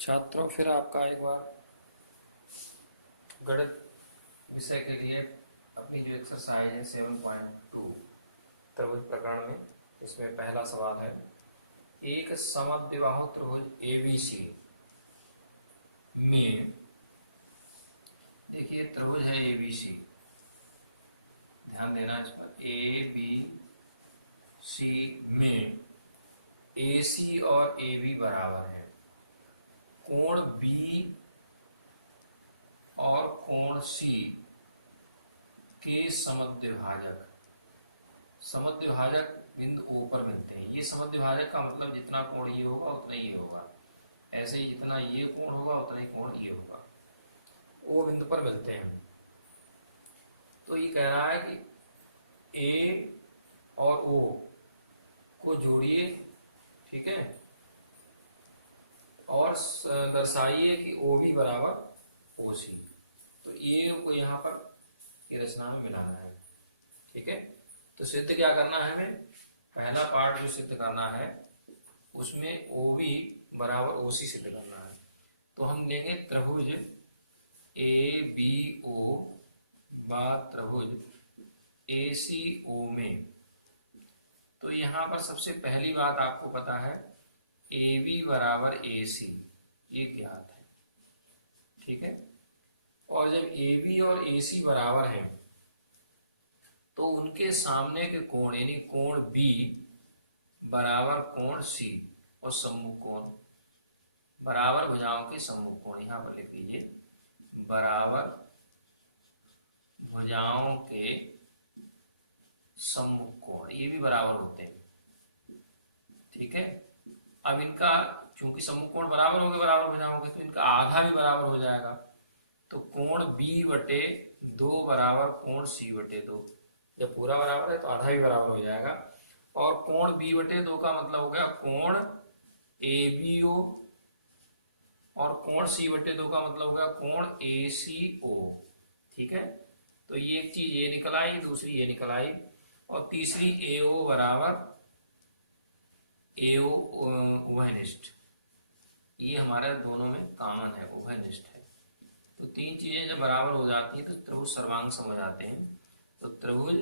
छात्रों, फिर आपका एक बार गणित विषय के लिए अपनी जो एक्सरसाइज है 7.2 त्रिभुज प्रकरण में, इसमें पहला सवाल है, एक समद्विबाहु त्रिभुज ABC में, देखिए त्रिभुज है ABC, ध्यान देना इस पर, ABC में AC और AB बराबर है, कोण B और कोण C के समद्विभाजक बिंदु O पर मिलते हैं। ये समद्विभाजक का मतलब जितना कोण ये होगा उतना ये होगा, ऐसे ही जितना ये कोण होगा उतना ही कोण ये होगा, O बिंदु पर मिलते हैं। तो ये कह रहा है कि A और O को जोड़िए, ठीक है, और दर्शाइए कि OB बराबर OC। तो ये को यहाँ पर ये रचना में मिलाना है, ठीक है। तो सिद्ध क्या करना है हमें, पहला पार्ट जो सिद्ध करना है उसमें OB बराबर OC सिद्ध करना है। तो हम लेंगे त्रिभुज ABO बा त्रिभुज ACO में। तो यहाँ पर सबसे पहली बात आपको पता है AB बराबर AC, ये ज्ञात है, ठीक है। और जब AB और AC बराबर हैं तो उनके सामने के कोण यानी कोण B बराबर कोण C और सम्मुख कोण बराबर भुजाओं के सम्मुख कोण, यहाँ पर लिख लीजिए, बराबर भुजाओं के सम्मुख कोण, ये भी बराबर होते हैं, ठीक है। अब इनका चूंकि सम्मुख कोण बराबर हो गए बराबर भुजाओं के, तो इनका आधा भी बराबर हो जाएगा। तो कोण B/2 बराबर कोण C/2, जब पूरा बराबर है तो आधा भी बराबर हो जाएगा। और कोण B/2 का मतलब हो गया कोण ABO, और कोण C/2 का मतलब हो गया कोण ACO, ठीक है। तो ये एक चीज ये निकल आई, दूसरी ये निकल आई, और तीसरी AO बराबर AO उभयनिष्ठ, ये हमारे दोनों में कॉमन है, उभयनिष्ठ है। तो तीन चीजें जब बराबर हो जाती हैं तो त्रिभुज सर्वांग सम हो जाते हैं। तो त्रिभुज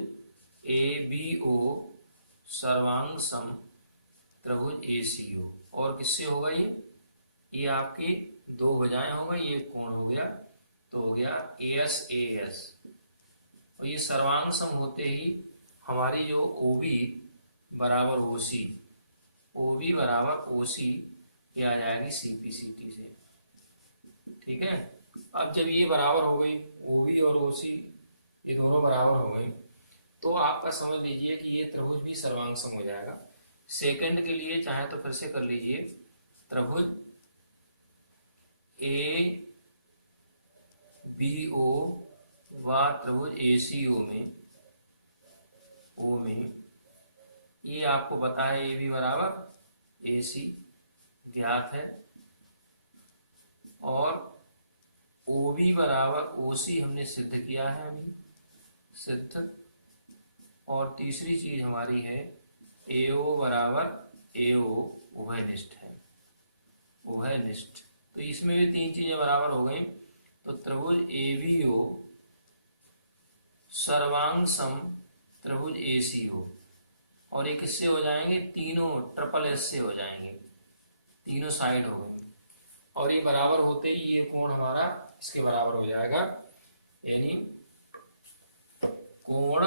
ABO सर्वांग सम त्रिभुज ACO, और किससे होगा ये आपकी दो भुजाएं होगा, ये कोण हो गया, तो हो गया AS। और ये सर्वांग सम होते ही हमारी जो OB बराबर OB बराबर OC ये आ जाएगी CP/CT से, ठीक है। अब जब ये बराबर हो गई, OB और OC ये दोनों बराबर हो गई, तो आपका समझ लीजिए कि ये त्रिभुज भी सर्वांग सम हो जाएगा। सेकंड के लिए चाहे तो फिर से कर लीजिए, त्रिभुज ABO व त्रिभुज ACO में ये आपको पता है AB बराबर AC ज्ञात है, और OB बराबर OC हमने सिद्ध किया है अभी, सिद्ध। और तीसरी चीज हमारी है AO बराबर AO उभयनिष्ठ है, उभयनिष्ठ। तो इसमें भी तीन चीजें बराबर हो गई। तो त्रिभुज ABO सर्वांग सम त्रिभुज ACO, और एक किससे हो जाएंगे, तीनों SSS से हो जाएंगे, तीनों साइड हो गई। और ये बराबर होते ही ये कोण हमारा इसके बराबर हो जाएगा, यानी कोण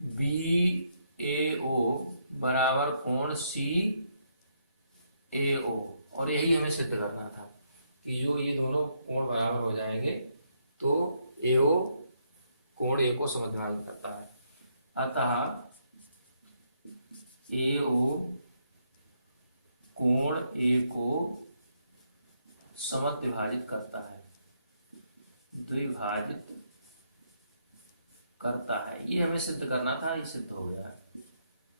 BAO बराबर कोण CAO। और यही हमें सिद्ध करना था कि जो ये दोनों कोण बराबर हो जाएंगे तो AO कोण A को समद्विभाजित करता है। अतः AO कोण A को समद्विभाजित करता है, द्विभाजित करता है, ये हमें सिद्ध करना था, ये सिद्ध हो गया,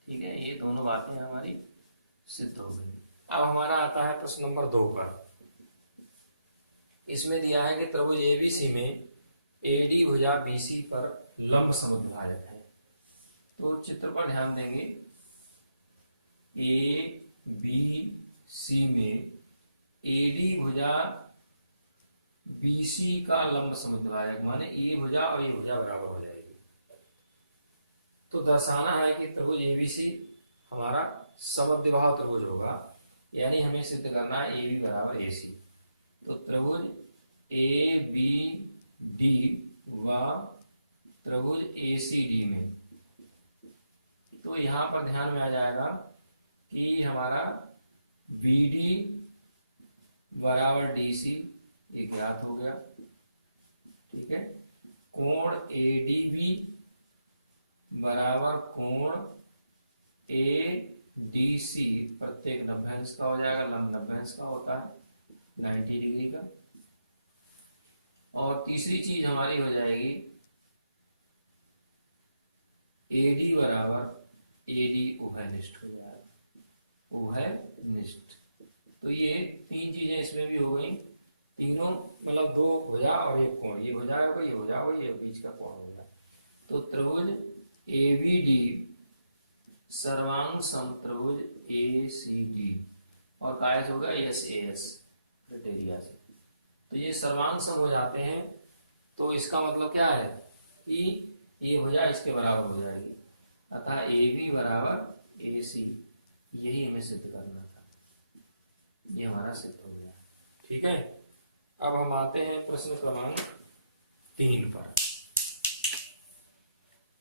ठीक है। ये दोनों बातें हमारी सिद्ध हो गई। अब हमारा आता है प्रश्न नंबर 2 पर। इसमें दिया है कि त्रिभुज ABC में AD भुजा BC पर लंब समद्विभाजक है। तो चित्र पर ध्यान देंगे, ABC में एडी भुजा बीसी का लंब समद्विभाजक, माने ये भुजा और ये भुजा बराबर हो जाएगी। तो दर्शाना है कि त्रिभुज एबीसी हमारा समद्विबाहु त्रिभुज होगा, यानी हमें सिद्ध करना है एबी बराबर एसी। तो त्रिभुज ए बी डी व त्रिभुज एसीडी में, तो यहाँ पर ध्यान में आ जाएगा कि हमारा बीडी बराबर डीसी ये ज्ञात हो गया, ठीक है। कोण एडीबी बराबर कोण एडीसी प्रत्येक 90 अंश का हो जाएगा, लंब 90 अंश का होता है 90 डिग्री का। और तीसरी चीज हमारी हो जाएगी एडी बराबर एडी उभयनिष्ठ हो जाएगा, उभयनिष्ठ। तो ये तीन चीजें इसमें भी हो गई, तीनों मतलब दो भुजा और एक कोण, ये भुजा होगा ये भुजा होगा ये बीच का कोण होगा। तो त्रिभुज एबीडी सर्वांग समत्रिभुज एसीडी और कायज होगा एसएएस क्राइटेरिया से। तो ये सर्वांग सम हो जाते हैं, तो इसका मतलब क्या है कि ये भुजा इसके बराबर हो जाएगी, अतः AB बराबर AC, यही हमें सिद्ध करना था, ये हमारा सिद्ध हो गया, ठीक है। अब हम आते हैं प्रश्न क्रमांक 3 पर।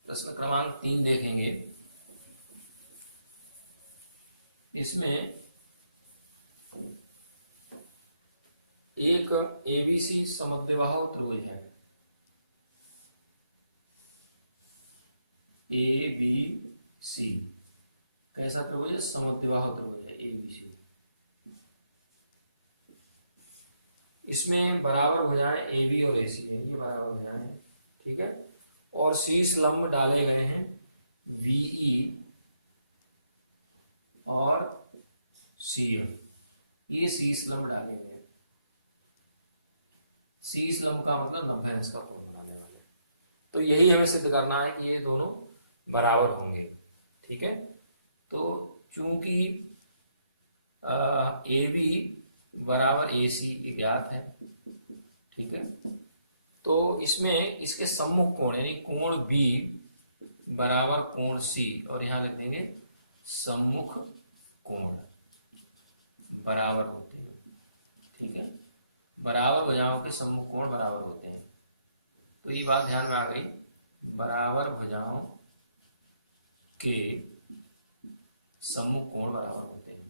प्रश्न क्रमांक 3 देखेंगे। इसमें एक एबीसी समद्विबाहु त्रिभुज है, एबीसी कैसा त्रिभुज है? समद्विबाहु त्रिभुज है एबीसी। इसमें बराबर भुजाएं एबी और एसी है, ये बराबर भुजाएं हैं, ठीक है। और शीर्ष लंब डाले गए हैं VE और CF, ये शीर्ष लंब डाले गए हैं। शीर्ष लंब का मतलब 90 अंश का कोण बनाने वाले, तो यही हमें सिद्ध करना है कि ये दोनों बराबर होंगे, ठीक है। तो चूंकि AB बराबर AC ज्ञात है, ठीक है, तो इसमें इसके सम्मुख कोण यानी कोण B बराबर कोण C, और यहां लिख देंगे सम्मुख कोण बराबर होते हैं, ठीक है। बराबर भुजाओं के सम्मुख कोण बराबर होते हैं, तो ये बात ध्यान में आ गई, बराबर भुजाओं के सम्मुख कोण बराबर होते हैं।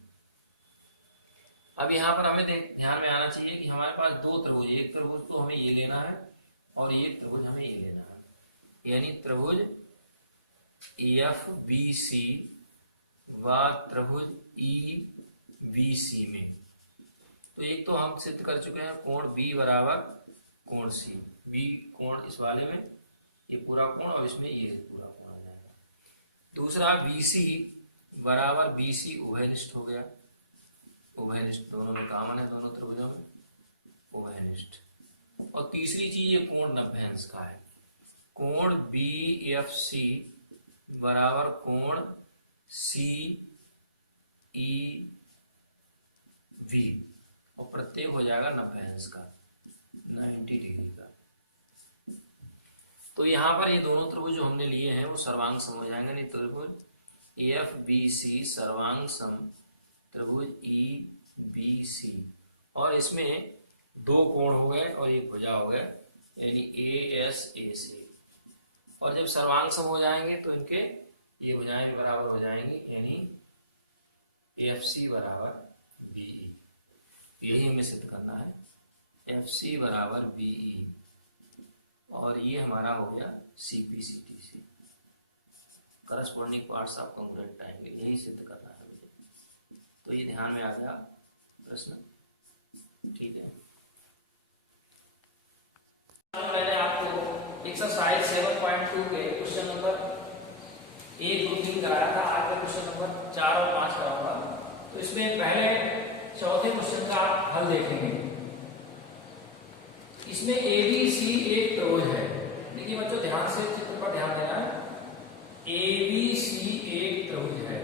अब यहाँ पर हमें ध्यान में आना चाहिए कि हमारे पास दो त्रिभुज, एक त्रिभुज तो हमें ये लेना है और एक त्रिभुज हमें ये लेना है, यानी त्रिभुज EFBC व त्रिभुज EBC में। तो एक तो हम सिद्ध कर चुके हैं कोण B बराबर कोण C, B कोण इस वाले में ये पूरा कोण और इसमें ये पूरा कोण आ जाएगा। दूसरा BC बराबर BC उभयनिष्ठ हो गया, उभयनिष्ठ दोनों में कॉमन है, दोनों त्रिभुजों में उभयनिष्ठ। और तीसरी चीज ये कोण 90 अंश का है, कोण BFC बराबर कोण CEV और प्रत्येक हो जाएगा 90 अंश का, 90 डिग्री का। तो यहाँ पर ये दोनों त्रिभुज जो हमने लिए हैं वो सर्वांग सम हो जाएंगे, नहीं त्रिभुज EFBC सर्वांग सम त्रिभुज EBC, और इसमें दो कोण हो गए और एक भुजा हो गए यानी ASAC। और जब सर्वांग सम हो जाएंगे तो इनके ये भुजाएं बराबर हो जाएंगी, यानी FC बराबर BE, यही हमें सिद्ध करना है, FC बराबर BE, और ये हमारा हो गया CPCTC, corresponding parts of congruent triangle, यही सिद्ध करना है मुझे। तो ये ध्यान में आ गया प्रश्न, ठीक है। मैंने आपको एक्सरसाइज 7.2 के क्वेश्चन नंबर 1, 2, 3 कराया था, आज का क्वेश्चन नंबर 4 और 5 कराऊंगा। तो इसमें पहले चौथे क्वेश्चन का हल देखेंगे। इसमें ABC एक त्रिभुज है, देखिए बच्चों ध्यान से चित्र पर ध्यान देना है, ABC एक त्रिभुज है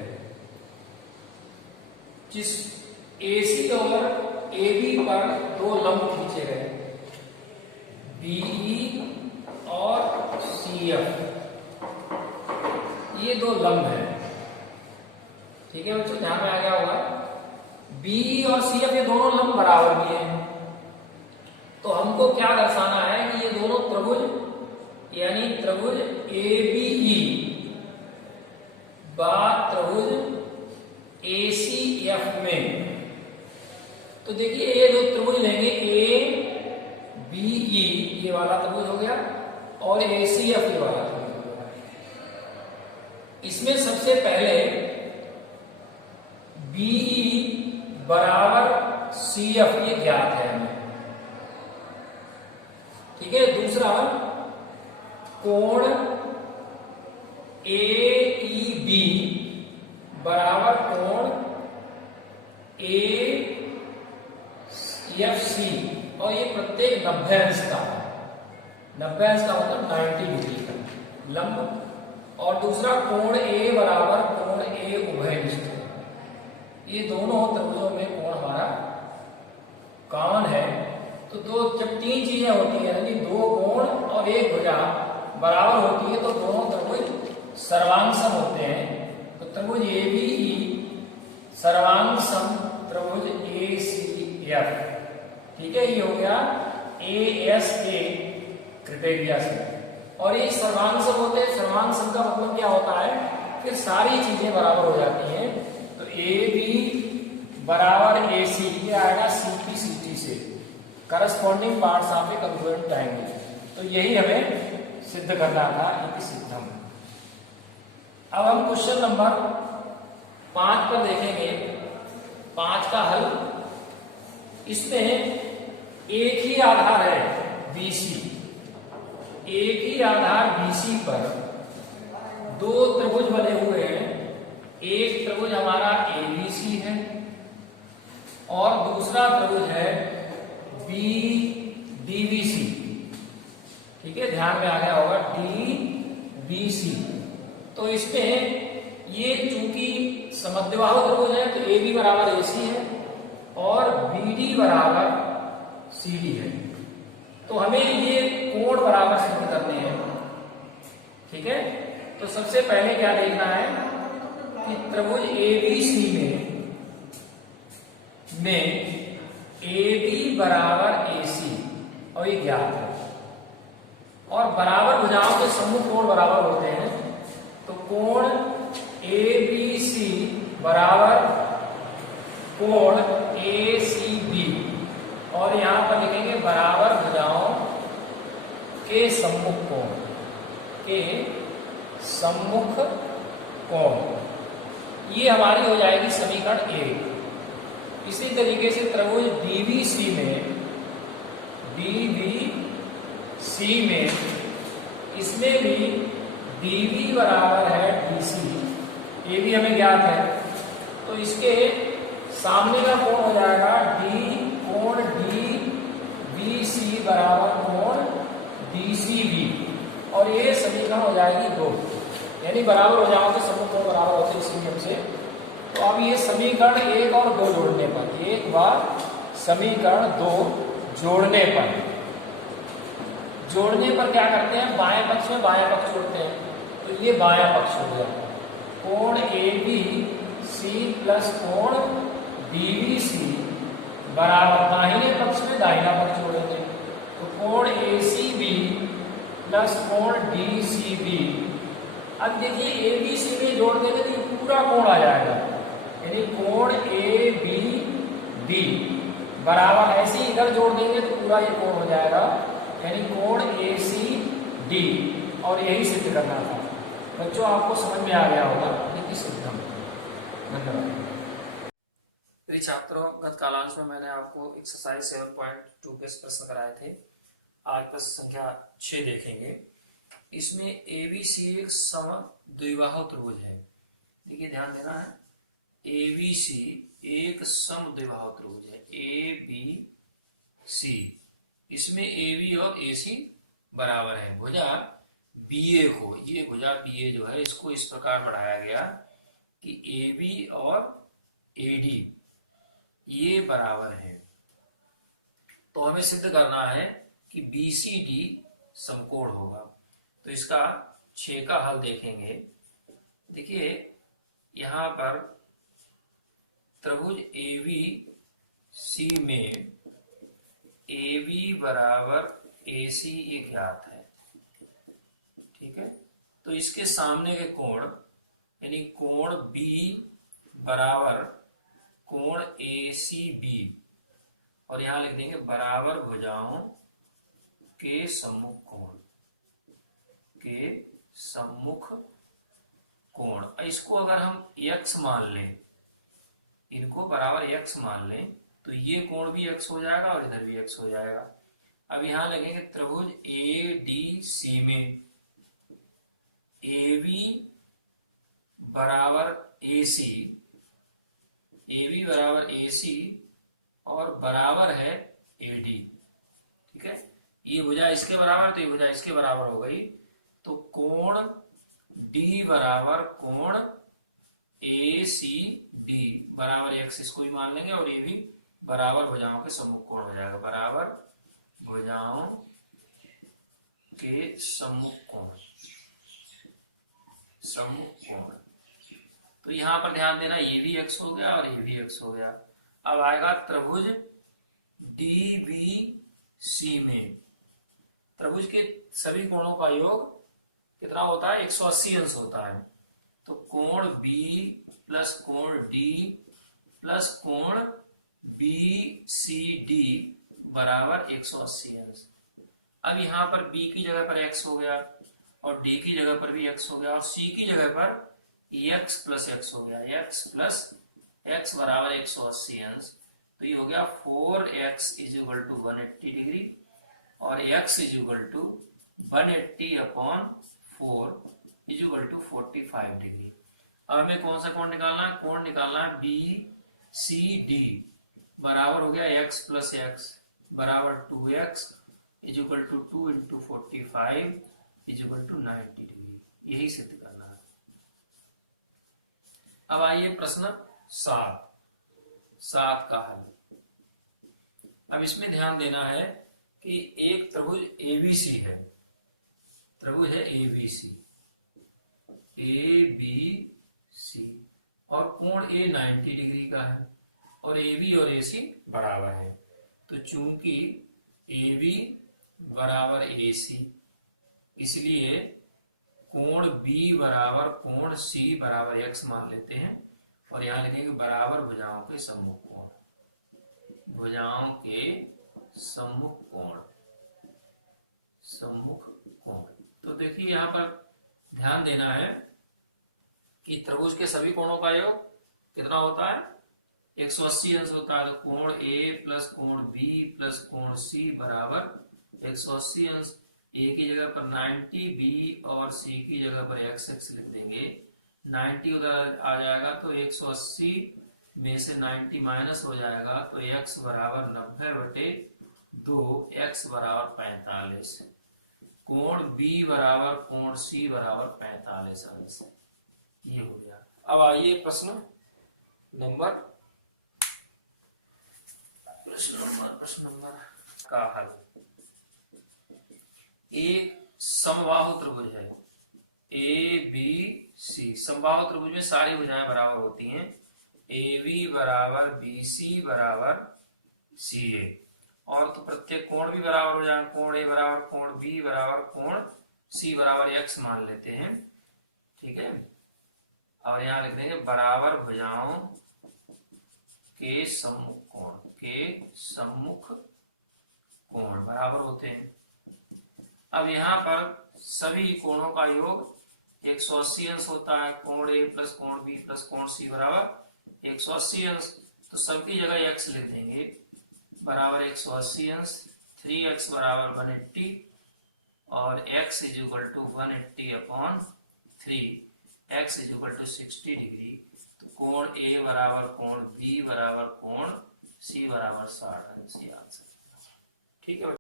जिस AC और AB पर दो लंब खींचे गए, BE और CF, ये दो लंब है। ठीक है बच्चों, ध्यान में आ गया होगा। BE और CF ये दोनों लंब बराबर भी हैं, तो हमको क्या दर्शाना है कि ये दोनों त्रिभुज यानी त्रिभुज ABE बा त्रिभुज ACF में, तो देखिए ये दो त्रिभुज लेंगे, ABE ये वाला त्रिभुज हो गया और ACF ये वाला त्रिभुज हो गया। इसमें सबसे पहले BE बराबर CF ये ज्ञात है हमें। ठीक है, दूसरा कोण AEB बराबर कोण AFC, और ये प्रत्येक 90 अंश का, 90 अंश का मतलब 90 डिग्री का लंब। और दूसरा कोण A बराबर कोण A उभयनिष्ठ है। ये दोनों त्रिभुजों में कोण हमारा कॉमन है। तो दो जब तीन चीजें होती है, यानी दो कोण और एक भुजा बराबर होती है, तो दोनों त्रिभुज सर्वांगसम होते हैं। तो त्रिभुज ABE सर्वांगसम त्रिभुज ACF। ठीक है, ये हो गया ASA क्राइटेरिया से। और ये सर्वांगसम होते हैं। सर्वांगसम का मतलब क्या होता है, फिर सारी चीजें बराबर हो जाती हैं। तो AB बराबर AC, ये आएगा CP CT से, corresponding parts of A congruent triangle. तो यही हमें सिद्ध करना था, एक सिद्धम। अब हम क्वेश्चन नंबर 5 पर देखेंगे, 5 का हल। इसमें एक ही आधार है BC, एक ही आधार BC पर दो त्रिभुज बने हुए हैं। एक त्रिभुज हमारा ABC है और दूसरा त्रिभुज है DBC। ठीक है, ध्यान में आ गया होगा, DBC। तो इसमें ये चूंकि समद्विबाहु त्रिभुज है, तो AB बराबर AC है और BD बराबर CD है। तो हमें ये कोण बराबर सिद्ध करने हैं। ठीक है, तो सबसे पहले क्या देखना है कि त्रिभुज ABC में AB बराबर AC, और ये ज्ञात है। और बराबर भुजाओं के सम्मुख कोण बराबर होते हैं। तो कोण ABC बराबर कोण ACB, और यहां पर लिखेंगे बराबर भुजाओं के सम्मुख कोण, के सम्मुख कोण। ये हमारी हो जाएगी समीकरण 1। इसी तरीके से त्रिभुज DBC में इसमें भी DB बराबर है DC, ये भी हमें ज्ञात है। तो इसके सामने का कोण हो जाएगा कोण DBC बराबर कोण DCB, और ये समीकरण हो जाएगी 2, यानी बराबर हो जाओ तो सम्मुख कोण बराबर होते इसी नियम से। तो अब ये समीकरण 1 और 2 जोड़ने पर, एक बार समीकरण 2 जोड़ने पर क्या करते हैं, बाएं पक्ष में बायां पक्ष जोड़ते हैं। तो ये बायां पक्ष हो गया, कोण ABC प्लस कोण DBC बराबर दाहिने पक्ष में दाहिना पक्ष जोड़ेंगे। तो कोण ACB प्लस कोण DCB। अब देखिए ABC में जोड़ देंगे तो ये पूरा कोण आ जाएगा, यानी कोण ABD बराबर, ऐसे ही इधर जोड़ देंगे तो पूरा ये कोण हो जाएगा, यानी कोण ACD। और यही सिद्ध करना था। बच्चों आपको समझ में आ गया होगा, देखिए सिद्धम। धन्यवाद। प्रिय छात्रों, गत कालांश में मैंने आपको एक्सरसाइज 7.2 के प्रश्न कराए थे। आज प्रश्न संख्या 6 देखेंगे। इसमें ABC एक समद्विबाहु त्रिभुज है। देखिए ध्यान देना है, ABC एक समद्विबाहु त्रिभुज है, ABC। इसमें AB और AC बराबर है। भुजा BA को, ये भुजा BA जो है, इसको इस प्रकार बढ़ाया गया कि AB और AD ये बराबर है। तो हमें सिद्ध करना है कि BCD समकोण होगा। तो इसका 6 का हल देखेंगे। देखिए यहां पर त्रिभुज ABC में AB बराबर AC ये ज्ञात है, ठीक है। तो इसके सामने के कोण यानी कोण B बराबर कोण ACB, और यहां लिख देंगे बराबर भुजाओं के सम्मुख कोण, के सम्मुख कोण। इसको अगर हम x मान लें, इनको बराबर x मान लें, तो ये कोण भी x हो जाएगा और इधर भी x हो जाएगा। अब यहां लगेंगे त्रिभुज ADC में AB बराबर AC, AB बराबर AC और बराबर है AD, ठीक है। ये भुजा इसके बराबर तो ये भुजा इसके बराबर हो गई, तो कोण D बराबर कोण ACD बराबर x, इसको भी मान लेंगे, और ये भी बराबर भुजाओं के सम्मुख कोण हो जाएगा, बराबर भुजाओं के सम्मुख कोण, सम्मुख कोण। तो यहां पर ध्यान देना, ये भी x हो गया और ये भी x हो गया। अब आएगा त्रिभुज DBC में त्रिभुज के सभी कोणों का योग कितना होता है? 180 अंश होता है। तो कोण B प्लस कोण D प्लस कोण BCD बराबर 180 अंश। अब यहाँ पर B की जगह पर x हो गया और D की जगह पर भी x हो गया और C की जगह पर x प्लस x हो गया, x प्लस x बराबर 180 अंश। तो ये हो गया 4x is equal to 180 degree और x is equal to 180 upon 4 is equal to 45 degree. अब हमें कौन सा कोण निकालना है? कोण निकालना है BCD बराबर हो गया x प्लस x बराबर 2x is equal to 2 into 45 is equal to 90 degree. यही सिद्ध करना है। अब आइए प्रश्न 7 का हल। अब इसमें ध्यान देना है कि एक त्रिभुज ABC है, त्रिभुज है ABC और कोण A 90 डिग्री का है और AB और AC बराबर है। तो चूंकि AB बराबर AC, इसलिए कोण B बराबर कोण C बराबर x मान लेते हैं और यहां लिखेंगे बराबर भुजाओं के सम्मुख कोण, भुजाओं के सम्मुख कोण, सम्मुख कोण। तो देखिए यहां पर ध्यान देना है कि त्रिभुज के सभी कोणों का योग कितना होता है? 180 अंश होता है। तो कोण A प्लस कोण B प्लस कोण C बराबर 180 अंश। A की जगह पर 90, B और C की जगह पर x लिख देंगे। 90 उधर आ जाएगा तो 180 में से 90 माइनस हो जाएगा तो x बराबर 90/2, x बराबर 45। कोण B बराबर कोण C बराबर 45 अंश। ये हो गया। अब आइए प्रश्न नंबर का हल। एक समबाहु त्रिभुज है ABC। समबाहु त्रिभुज में सारी भुजाएं बराबर होती हैं। AB बराबर BC बराबर CA, और तो प्रत्येक कोण भी बराबर हो जाए। कोण A बराबर कोण B बराबर कोण C बराबर x मान लेते हैं, ठीक है। और यहां लिख देंगे बराबर भुजाओं के सम्मुख कोण, के सम्मुख कोण बराबर होते हैं। अब यहाँ पर सभी कोणों का योग 180 अंश होता है। कोण A प्लस कोण B प्लस कोण C बराबर 180 अंश। तो सबकी जगह x लिख देंगे बराबर 180 अंश। 3x बराबर 180 और x is equal to 180 upon 3, x is equal to 60 degree. तो कोण A बराबर कोण B बराबर कोण C बराबर 60 अंश। आंसर ठीक है।